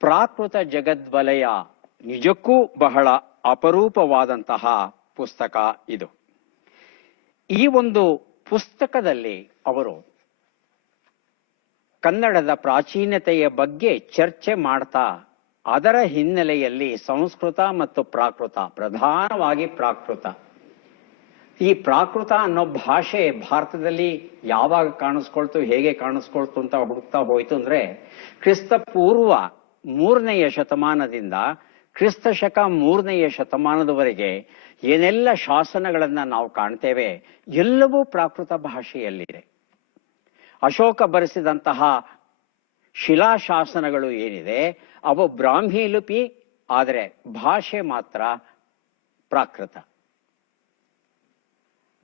ಪ್ರಾಕೃತ ಜಗದ್ವಲಯ ನಿಜಕ್ಕೂ ಬಹಳ ಅಪರೂಪವಾದಂತಹ ಪುಸ್ತಕ ಇದು. ಈ ಒಂದು ಪುಸ್ತಕದಲ್ಲಿ ಅವರು ಕನ್ನಡದ ಪ್ರಾಚೀನತೆಯ ಬಗ್ಗೆ ಚರ್ಚೆ ಮಾಡ್ತಾ, ಅದರ ಹಿನ್ನೆಲೆಯಲ್ಲಿ ಸಂಸ್ಕೃತ ಮತ್ತು ಪ್ರಾಕೃತ, ಪ್ರಧಾನವಾಗಿ ಪ್ರಾಕೃತ. ಈ ಪ್ರಾಕೃತ ಅನ್ನೋ ಭಾಷೆ ಭಾರತದಲ್ಲಿ ಯಾವಾಗ ಕಾಣಿಸ್ಕೊಳ್ತು, ಹೇಗೆ ಕಾಣಿಸ್ಕೊಳ್ತು ಅಂತ ಹುಡುಕ್ತಾ ಹೋಯ್ತು ಅಂದ್ರೆ ಕ್ರಿಸ್ತ ಪೂರ್ವ ಮೂರನೆಯ ಶತಮಾನದಿಂದ ಕ್ರಿಸ್ತ ಶಕ ಮೂರನೆಯ ಶತಮಾನದವರೆಗೆ ಏನೆಲ್ಲ ಶಾಸನಗಳನ್ನು ನಾವು ಕಾಣ್ತೇವೆ ಎಲ್ಲವೂ ಪ್ರಾಕೃತ ಭಾಷೆಯಲ್ಲಿದೆ. ಅಶೋಕ ಬರೆಸಿದಂತಹ ಶಿಲಾಶಾಸನಗಳು ಏನಿದೆ, ಅವು ಬ್ರಾಹ್ಮಿ ಲಿಪಿ, ಆದರೆ ಭಾಷೆ ಮಾತ್ರ ಪ್ರಾಕೃತ.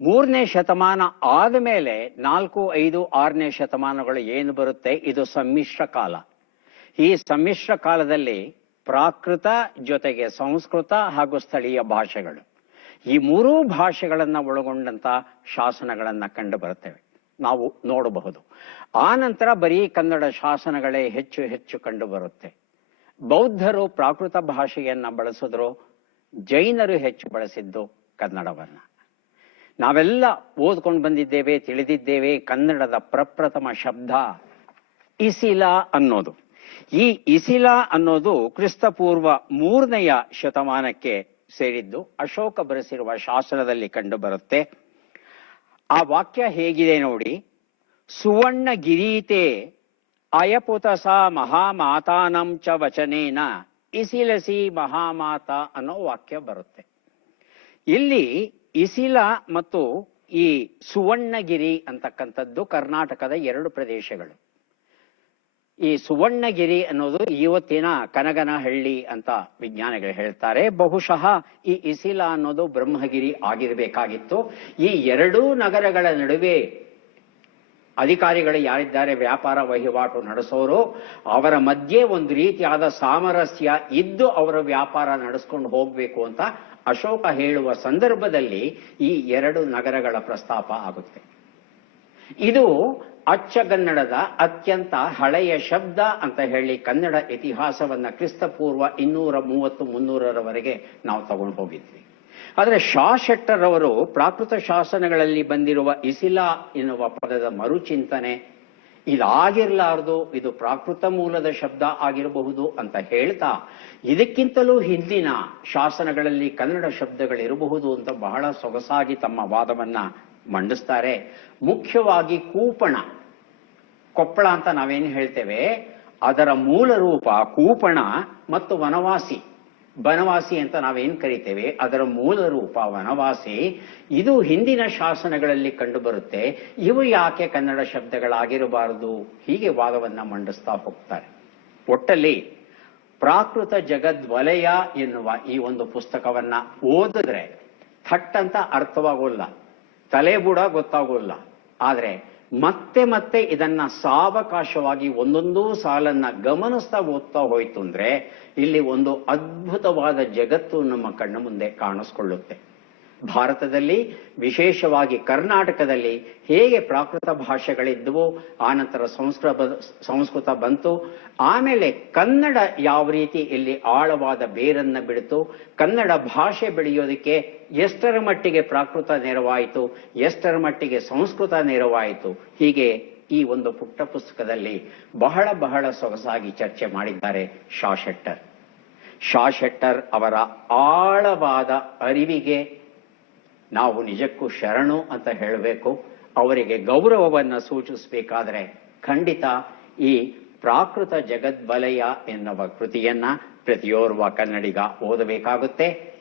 ಮೂರನೇ ಶತಮಾನ ಆದ ಮೇಲೆ ನಾಲ್ಕು, ಐದು, ಆರನೇ ಶತಮಾನಗಳು ಏನು ಬರುತ್ತೆ? ಇದು ಸಮ್ಮಿಶ್ರ ಕಾಲ. ಈ ಸಮ್ಮಿಶ್ರ ಕಾಲದಲ್ಲಿ ಪ್ರಾಕೃತ ಜೊತೆಗೆ ಸಂಸ್ಕೃತ ಹಾಗೂ ಸ್ಥಳೀಯ ಭಾಷೆಗಳು. ಈ ಮೂರೂ ಭಾಷೆಗಳನ್ನು ಒಳಗೊಂಡಂಥ ಶಾಸನಗಳನ್ನು ಕಂಡು ಬರುತ್ತೇವೆ. ನಾವು ನೋಡಬಹುದು. ಆ ನಂತರ ಬರೀ ಕನ್ನಡ ಶಾಸನಗಳೇ ಹೆಚ್ಚು ಹೆಚ್ಚು ಕಂಡು ಬರುತ್ತೆ. ಬೌದ್ಧರು ಪ್ರಾಕೃತ ಭಾಷೆಯನ್ನ ಬಳಸಿದ್ರು, ಜೈನರು ಹೆಚ್ಚು ಬಳಸಿದ್ದು ಕನ್ನಡವನ್ನ. ನಾವೆಲ್ಲ ಓದ್ಕೊಂಡು ಬಂದಿದ್ದೇವೆ, ತಿಳಿದಿದ್ದೇವೆ ಕನ್ನಡದ ಪ್ರಪ್ರಥಮ ಶಬ್ದ ಇಸಿಲ ಅನ್ನೋದು. ಈ ಇಸಿಲಾ ಅನ್ನೋದು ಕ್ರಿಸ್ತಪೂರ್ವ ಮೂರನೆಯ ಶತಮಾನಕ್ಕೆ ಸೇರಿದ್ದು ಅಶೋಕ ಬರೆಸಿರುವ ಶಾಸನದಲ್ಲಿ ಕಂಡು ಬರುತ್ತೆ ಆ ವಾಕ್ಯ ಹೇಗಿದೆ ನೋಡಿ, ಸುವರ್ಣ ಗಿರೀತೆ ಅಯಪುತಸ ಮಹಾಮಾತಾನಂ ಚ ವಚನೇನ ಇಸಿಲಸಿ ಮಹಾಮಾತ ಅನ್ನೋ ವಾಕ್ಯ ಬರುತ್ತೆ. ಇಲ್ಲಿ ಇಸಿಲ ಮತ್ತು ಈ ಸುವರ್ಣಗಿರಿ ಅಂತಕ್ಕಂಥದ್ದು ಕರ್ನಾಟಕದ ಎರಡು ಪ್ರದೇಶಗಳು. ಈ ಸುವರ್ಣಗಿರಿ ಅನ್ನೋದು ಇವತ್ತಿನ ಕನಗನಹಳ್ಳಿ ಅಂತ ವಿಜ್ಞಾನಿಗಳು ಹೇಳ್ತಾರೆ. ಬಹುಶಃ ಈ ಇಸಿಲ ಅನ್ನೋದು ಬ್ರಹ್ಮಗಿರಿ ಆಗಿರಬೇಕಾಗಿತ್ತು. ಈ ಎರಡೂ ನಗರಗಳ ನಡುವೆ ಅಧಿಕಾರಿಗಳು ಯಾರಿದ್ದಾರೆ? ವ್ಯಾಪಾರ ವಹಿವಾಟು ನಡೆಸೋರು. ಅವರ ಮಧ್ಯೆ ಒಂದು ರೀತಿಯಾದ ಸಾಮರಸ್ಯ ಇದ್ದು ಅವರ ವ್ಯಾಪಾರ ನಡೆಸ್ಕೊಂಡು ಹೋಗ್ಬೇಕು ಅಂತ ಅಶೋಕ ಹೇಳುವ ಸಂದರ್ಭದಲ್ಲಿ ಈ ಎರಡು ನಗರಗಳ ಪ್ರಸ್ತಾಪ ಆಗುತ್ತೆ. ಇದು ಅಚ್ಚಗನ್ನಡದ ಅತ್ಯಂತ ಹಳೆಯ ಶಬ್ದ ಅಂತ ಹೇಳಿ ಕನ್ನಡ ಇತಿಹಾಸವನ್ನ ಕ್ರಿಸ್ತಪೂರ್ವ ಇನ್ನೂರ ಮೂವತ್ತು ಮುನ್ನೂರರವರೆಗೆ ನಾವು ತಗೊಂಡು ಹೋಗಿದ್ವಿ. ಆದರೆ ಶಾ ಶೆಟ್ಟರವರು ಪ್ರಾಕೃತ ಶಾಸನಗಳಲ್ಲಿ ಬಂದಿರುವ ಇಸಿಲಾ ಎನ್ನುವ ಪದದ ಮರುಚಿಂತನೆ, ಇದಾಗಿರ್ಲಾರ್ದು, ಇದು ಪ್ರಾಕೃತ ಮೂಲದ ಶಬ್ದ ಆಗಿರಬಹುದು ಅಂತ ಹೇಳ್ತಾ, ಇದಕ್ಕಿಂತಲೂ ಹಿಂದಿನ ಶಾಸನಗಳಲ್ಲಿ ಕನ್ನಡ ಶಬ್ದಗಳಿರಬಹುದು ಅಂತ ಬಹಳ ಸೊಗಸಾಗಿ ತಮ್ಮ ವಾದವನ್ನ ಮಂಡಿಸ್ತಾರೆ. ಮುಖ್ಯವಾಗಿ ಕೂಪಣ. ಕೊಪ್ಪಳ ಅಂತ ನಾವೇನು ಹೇಳ್ತೇವೆ? ಅದರ ಮೂಲ ರೂಪ ಕೂಪಣ ಮತ್ತು ವನವಾಸಿ. ಬನವಾಸಿ ಅಂತ ನಾವೇನ್ ಕರಿತೇವೆ? ಅದರ ಮೂಲ ರೂಪ ವನವಾಸಿ. ಇದು ಹಿಂದಿನ ಶಾಸನಗಳಲ್ಲಿ ಕಂಡುಬರುತ್ತೆ. ಇವು ಯಾಕೆ ಕನ್ನಡ ಶಬ್ದಗಳಾಗಿರಬಾರದು? ಹೀಗೆ ವಾದವನ್ನ ಮಂಡಿಸ್ತಾ ಹೋಗ್ತಾರೆ. ಒಟ್ಟಲ್ಲಿ ಪ್ರಾಕೃತ ಜಗದ್ವಲಯ ಎನ್ನುವ ಈ ಒಂದು ಪುಸ್ತಕವನ್ನ ಓದಿದ್ರೆ ಥಟ್ ಅಂತ ಅರ್ಥವಾಗೋಲ್ಲ. ತಲೆ ಬುಡ ಗೊತ್ತಾಗೋಲ್ಲ. ಆದರೆ ಮತ್ತೆ ಮತ್ತೆ ಇದನ್ನ ಸಾವಕಾಶವಾಗಿ ಒಂದೊಂದು ಸಾಲನ್ನ ಗಮನಿಸ್ತಾ ಓದ್ತಾ ಹೋಯ್ತು ಅಂದ್ರೆ ಇಲ್ಲಿ ಒಂದು ಅದ್ಭುತವಾದ ಜಗತ್ತು ನಮ್ಮ ಕಣ್ಣ ಮುಂದೆ ಕಾಣಿಸ್ಕೊಳ್ಳುತ್ತೆ. ಭಾರತದಲ್ಲಿ, ವಿಶೇಷವಾಗಿ ಕರ್ನಾಟಕದಲ್ಲಿ ಹೇಗೆ ಪ್ರಾಕೃತ ಭಾಷೆಗಳಿದ್ದವು ಆನಂತರ ಸಂಸ್ಕೃತ ಸಂಸ್ಕೃತ ಬಂತು. ಆಮೇಲೆ ಕನ್ನಡ ಯಾವ ರೀತಿ ಇಲ್ಲಿ ಆಳವಾದ ಬೇರನ್ನ ಬಿಡಿತು, ಕನ್ನಡ ಭಾಷೆ ಬೆಳೆಯೋದಕ್ಕೆ ಎಷ್ಟರ ಮಟ್ಟಿಗೆ ಪ್ರಾಕೃತ ನೆರವಾಯಿತು, ಎಷ್ಟರ ಮಟ್ಟಿಗೆ ಸಂಸ್ಕೃತ ನೆರವಾಯಿತು, ಹೀಗೆ ಈ ಒಂದು ಪುಟ್ಟ ಪುಸ್ತಕದಲ್ಲಿ ಬಹಳ ಬಹಳ ಸೊಗಸಾಗಿ ಚರ್ಚೆ ಮಾಡಿದ್ದಾರೆ ಶಾ ಶೆಟ್ಟರ್. ಶಾ ಶೆಟ್ಟರ್ ಅವರ ಆಳವಾದ ಅರಿವಿಗೆ ನಾವು ನಿಜಕ್ಕೂ ಶರಣು ಅಂತ ಹೇಳಬೇಕು. ಅವರಿಗೆ ಗೌರವವನ್ನು ಸೂಚಿಸಬೇಕಾದರೆ ಖಂಡಿತ ಈ ಪ್ರಾಕೃತ ಜಗದ್ವಲಯ ಎನ್ನುವ ಕೃತಿಯನ್ನ ಪ್ರತಿಯೋರ್ವ ಕನ್ನಡಿಗ ಓದಬೇಕಾಗುತ್ತೆ.